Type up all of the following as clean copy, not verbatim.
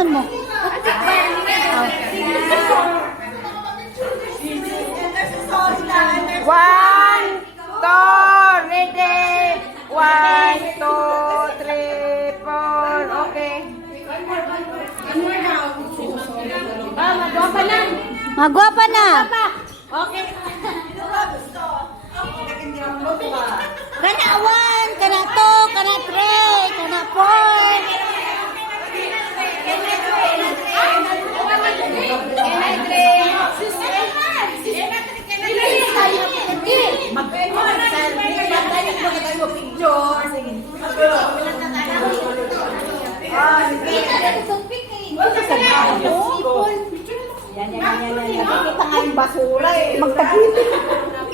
man mo. One, two, ready. One, two, three, four. Okay. Magwapa lang. Magwapa na. Okay. Kana 1, kana 2, kana 3, kana Yan. Nakikita nga yung basura eh. Magtagilid.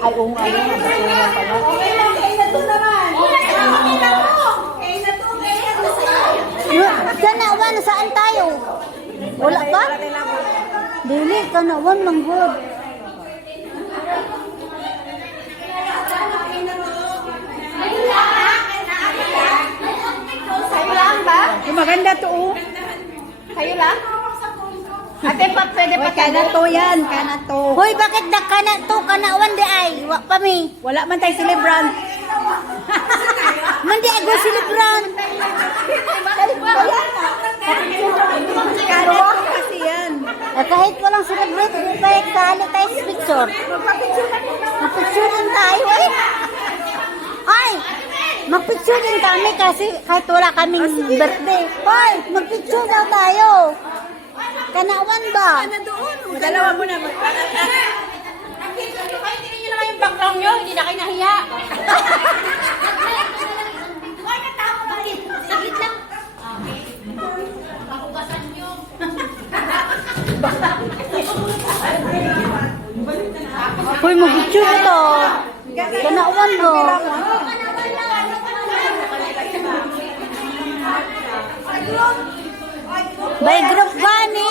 Ay, oo nga yun. Basura pala. Okay lang, kain na to naman. Kain na to. Kana 1, saan tayo? Wala ka? Dili, kana 1 lang good. Kayo lang ba? Maganda to oh. Kayo lang? Ate pa, pwede pa Kana to yan, kana to. Hoy, bakit na kana 2, kana 1 di ay? Wa pa mi. Wala man tayo celebrant. Man di ay go celebrant. Kana to kasi yan. Kahit walang celebrate, di ba kasali tayo sa picture? Magpicture din tayo eh. Ay! Magpicture din kami kasi kahit wala kaming birthday. Hoy! Magpicture daw tayo. Kanawan ba? Dalawa mo na. Kahit hindi nyo naman yung background nyo, hindi na kayo nahiya. Saglit lang. Makugasan nyo. Hoy, magpicture ito. Kanawan ba? By group gani.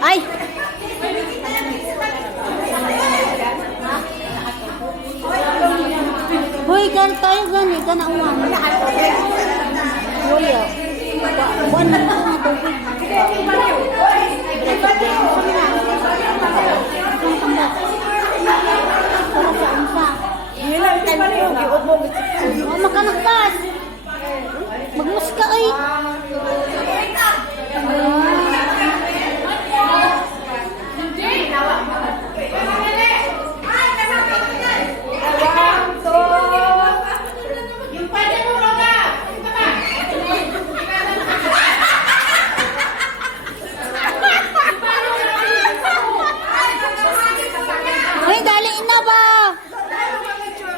Ay. Hoy, gan tayo gani, kana uwan. Hoy. Buwan na to. Oh, makanagpas. Magmus ka ay. Hoy, dali na ba?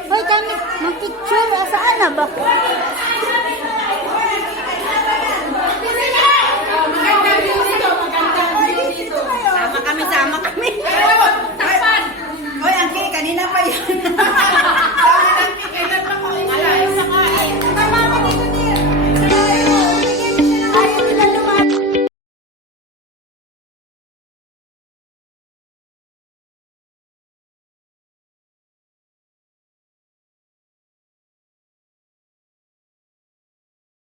Hoy, kami mag-picture. Saan na ba? Sama kami, sama